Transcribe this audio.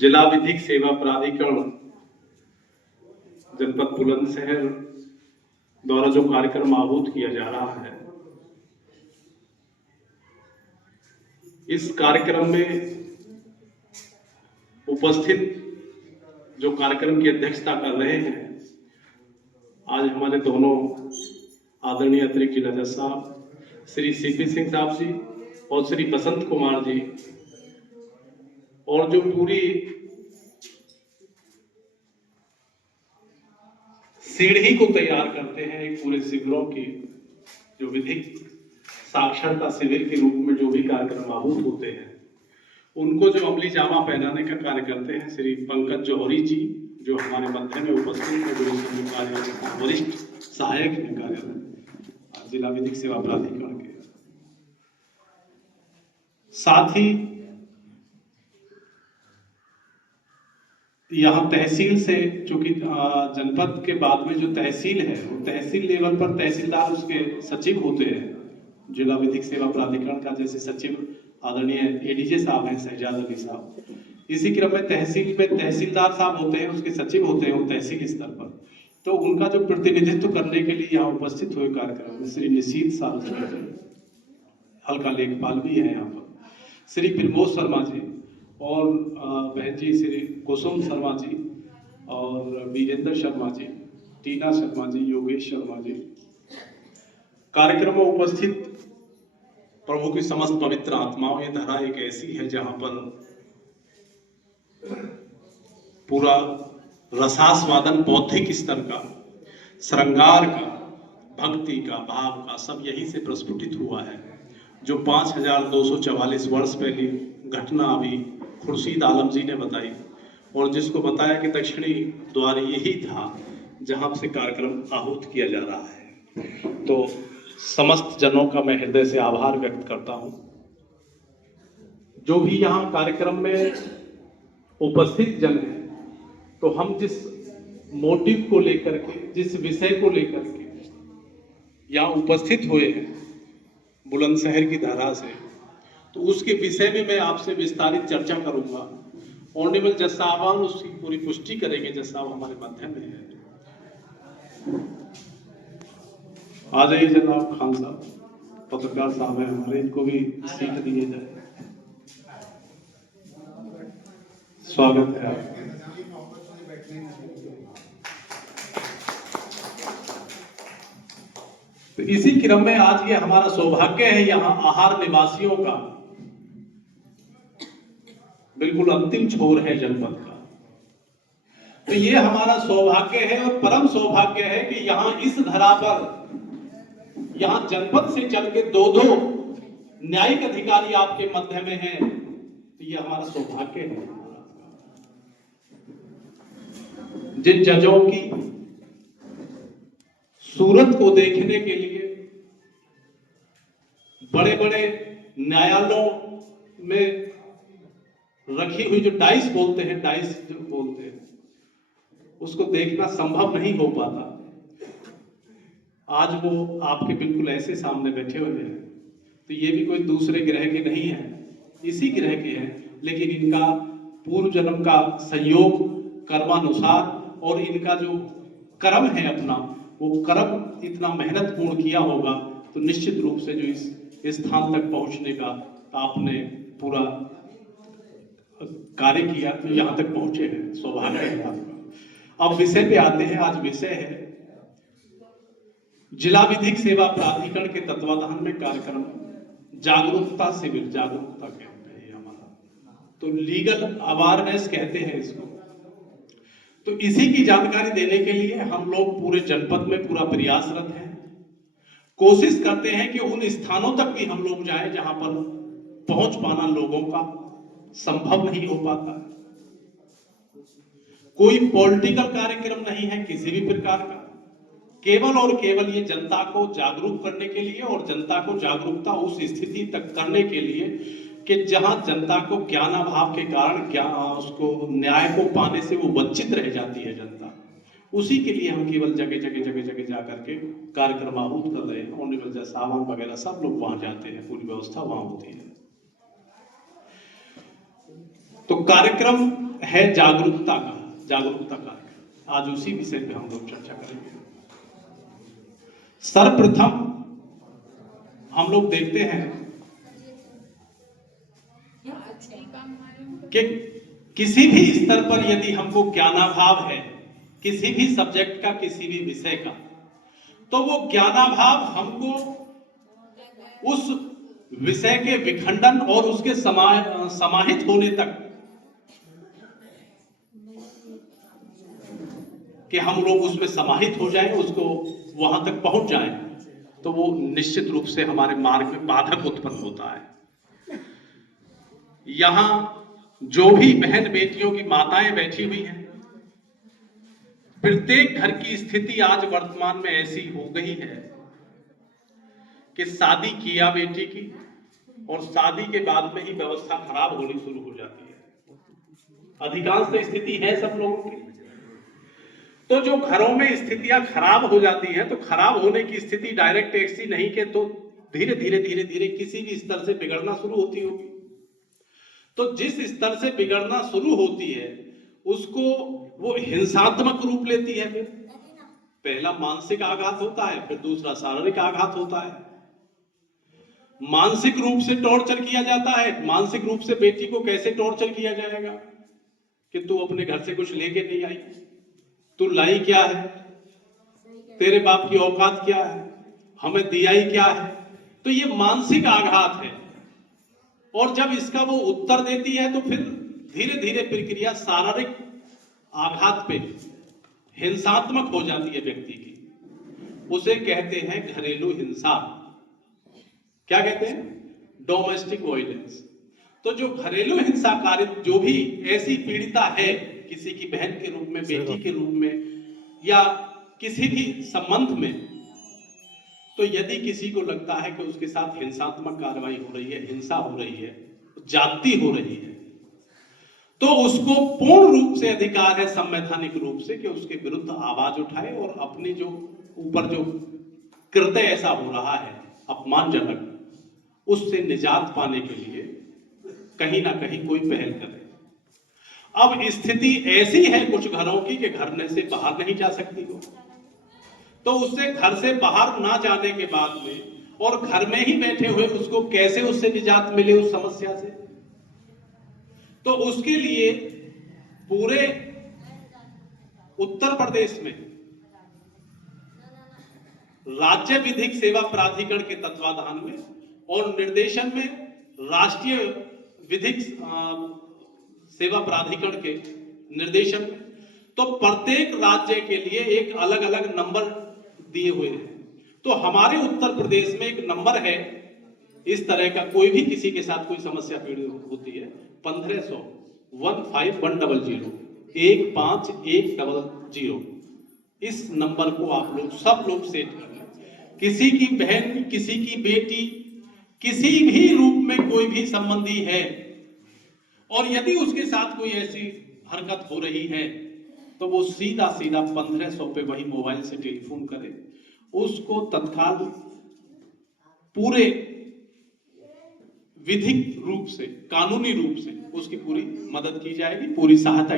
जिला विधिक सेवा प्राधिकरण जनपद बुलंदशहर द्वारा जो कार्यक्रम आहूत किया जा रहा है, इस कार्यक्रम में उपस्थित जो कार्यक्रम की अध्यक्षता कर रहे हैं, आज हमारे दोनों आदरणीय अतिरिक्त जिला जज साहब श्री सीपी सिंह साहब जी और श्री बसंत कुमार जी, और जो पूरी सीढ़ी को तैयार करते हैं एक पूरे शिविरों की, जो विधिक साक्षरता शिविर के रूप में जो भी कार्यक्रम आहूत होते हैं, उनको जो अमली जामा पहनाने का कार्य करते हैं श्री पंकज जौहरी जी, जो हमारे मध्य में उपस्थित है, वरिष्ठ सहायक हैं कार्यालय जिला विधिक सेवा प्राधिकरण के। साथ ही यहाँ तहसील से, चूंकि जनपद के बाद में जो तहसील है, वो तहसील लेवल पर तहसीलदार उसके सचिव होते हैं। जिला विधिक सेवा प्राधिकरण का जैसे सचिव आदरणीय एडीजे साहब हैं शहजाद अली साहब, इसी क्रम में तहसील में तहसीलदार साहब होते हैं, उसके सचिव होते हैं वो तहसील स्तर पर। तो उनका जो प्रतिनिधित्व करने के लिए यहाँ उपस्थित हुए कार्यक्रम में श्री निशीत साहब, हल्का लेखपाल भी है यहाँ पर, श्री प्रमोद शर्मा जी और बहन जी श्री कुसुम शर्मा जी और वीरेंद्र शर्मा जी, टीना शर्मा जी, योगेश शर्मा जी। कार्यक्रम में उपस्थित प्रभु की समस्त पवित्र आत्माओं, ये धरा एक ऐसी है जहां पर पूरा रसास्वादन बौद्धिक स्तर का, श्रृंगार का, भक्ति का, भाव का, सब यही से प्रस्फुटित हुआ है। जो 5244 वर्ष पहले घटना अभी खुर्शीद आलम जी ने बताई, और जिसको बताया कि दक्षिणी द्वार यही था जहां से कार्यक्रम आहूत किया जा रहा है। तो समस्त जनों का मैं हृदय से आभार व्यक्त करता हूं। जो भी यहाँ कार्यक्रम में उपस्थित जन हैं, तो हम जिस मोटिव को लेकर के, जिस विषय को लेकर के यहाँ उपस्थित हुए हैं बुलंदशहर की धारा से, तो उसके विषय में मैं आपसे विस्तारित चर्चा करूंगा। ऑनरेबल जज साहबान उसकी पूरी पुष्टि करेंगे। जज साहब हमारे माध्यम में है, आ जाइए जनाब। खान साहब पत्रकार साहब हैं हमारे, इनको भी सीट दिए जाए। स्वागत है आप। तो इसी क्रम में आज ये हमारा सौभाग्य है यहाँ आहार निवासियों का, बिल्कुल अंतिम छोर है जनपद का। तो ये हमारा सौभाग्य है और परम सौभाग्य है कि यहाँ इस धरा पर, यहाँ जनपद से चल के दो न्यायिक अधिकारी आपके मध्य में हैं, तो ये हमारा सौभाग्य है। जिन जजों की सूरत को देखने के लिए बड़े बड़े न्यायालयों में रखी हुई जो डाइस बोलते हैं, डाइस जो बोलते हैं, उसको देखना संभव नहीं हो पाता, आज वो आपके बिल्कुल ऐसे सामने बैठे हुए हैं। तो ये भी कोई दूसरे ग्रह के नहीं है, इसी ग्रह के हैं, लेकिन इनका पूर्व जन्म का संयोग कर्मानुसार और इनका जो कर्म है अपना, वो कर्म इतना मेहनत पूर्ण किया होगा, तो निश्चित रूप से जो इस स्थान तक पहुंचने का आपने पूरा कार्य किया, तो यहाँ तक पहुंचे हैं, सौभाग्य है आपका। अब विषय पे आते हैं। आज विषय है जिला विधिक सेवा प्राधिकरण के तत्वाधान में कार्यक्रम जागरूकता शिविर, जागरूकता कैंप है हमारा, तो लीगल अवेयरनेस कहते हैं इसको। तो इसी की जानकारी देने के लिए हम लोग पूरे जनपद में पूरा प्रयासरत हैं, कोशिश करते हैं कि उन स्थानों तक भी हम लोग जाएं जहां पर पहुंच पाना लोगों का संभव नहीं हो पाता। कोई पॉलिटिकल कार्यक्रम नहीं है किसी भी प्रकार का, केवल और केवल ये जनता को जागरूक करने के लिए और जनता को जागरूकता उस स्थिति तक करने के लिए कि जहां जनता को ज्ञानाभाव के कारण उसको न्याय को पाने से वो वंचित रह जाती है जनता, उसी के लिए हम केवल जगह जगह जाकर के कार्यक्रम आहूत कर रहे हैं। ऑनरेबल जज साहब वगैरह सब लोग वहां जाते हैं, पूरी व्यवस्था वहां होती है। तो कार्यक्रम है जागरूकता कार्यक्रम। आज उसी विषय पे हम लोग चर्चा करेंगे। सर्वप्रथम हम लोग देखते हैं कि किसी भी स्तर पर यदि हमको ज्ञानाभाव है किसी भी सब्जेक्ट का, किसी भी विषय का, तो वो ज्ञानाभाव हमको उस विषय के विखंडन और उसके समाहित होने तक कि हम लोग उसमें समाहित हो जाएं, उसको वहां तक पहुंच जाएं, तो वो निश्चित रूप से हमारे मार्ग में बाधक उत्पन्न होता है। यहां जो भी बहन बेटियों की माताएं बैठी हुई हैं, प्रत्येक घर की स्थिति आज वर्तमान में ऐसी हो गई है कि शादी किया बेटी की और शादी के बाद में ही व्यवस्था खराब होनी शुरू हो जाती है। अधिकांश तो स्थिति है सब लोगों की। तो जो घरों में स्थितियां खराब हो जाती हैं, तो खराब होने की स्थिति डायरेक्ट ऐसी नहीं के, तो धीरे धीरे किसी भी स्तर से बिगड़ना शुरू होती होगी। तो जिस स्तर से बिगड़ना शुरू होती है उसको वो हिंसात्मक रूप लेती है। फिर पहला मानसिक आघात होता है, फिर दूसरा शारीरिक आघात होता है। मानसिक रूप से टॉर्चर किया जाता है। मानसिक रूप से बेटी को कैसे टॉर्चर किया जाएगा कि तू अपने घर से कुछ लेके नहीं आई, तू लाई क्या है, तेरे बाप की औकात क्या है, हमें दिया ही क्या है। तो ये मानसिक आघात है। और जब इसका वो उत्तर देती है तो फिर धीरे धीरे प्रक्रिया शारीरिक आघात पे हिंसात्मक हो जाती है व्यक्ति की। उसे कहते हैं घरेलू हिंसा। क्या कहते हैं? Domestic violence. तो जो घरेलू हिंसा कारित जो भी ऐसी पीड़िता है, किसी की बहन के रूप में, बेटी के रूप में, या किसी भी संबंध में, तो यदि किसी को लगता है कि उसके साथ हिंसात्मक कार्रवाई हो रही है, हिंसा हो रही है, ज्यादती हो रही है, तो उसको पूर्ण रूप से अधिकार है संवैधानिक रूप से कि उसके विरुद्ध आवाज उठाए और अपने जो ऊपर जो कृत्य ऐसा हो रहा है अपमानजनक, उससे निजात पाने के लिए कहीं ना कहीं कोई पहल करे। अब स्थिति ऐसी है कुछ घरों की कि घर से बाहर नहीं जा सकती हो, तो उससे घर से बाहर ना जाने के बाद में और घर में ही बैठे हुए उसको कैसे उससे निजात मिले उस समस्या से। तो उसके लिए पूरे उत्तर प्रदेश में राज्य विधिक सेवा प्राधिकरण के तत्वाधान में और निर्देशन में राष्ट्रीय विधिक सेवा प्राधिकरण के निर्देशन में, तो प्रत्येक राज्य के लिए एक अलग अलग नंबर दिए हुए हैं। तो हमारे उत्तर प्रदेश में एक नंबर है इस तरह का, कोई भी किसी के साथ कोई समस्या पीड़ित होती है, 1500 15100 15100। इस नंबर को आप लोग सब लोग सेट कर लें। किसी की बहन, किसी की बेटी, किसी भी रूप में कोई भी संबंधी है और यदि उसके साथ कोई ऐसी हरकत हो रही है, तो वो सीधा 1500 पे वही मोबाइल से टेलीफोन करे, उसको तत्काल पूरे विधिक रूप से, कानूनी रूप से उसकी पूरी मदद की जाएगी, पूरी सहायता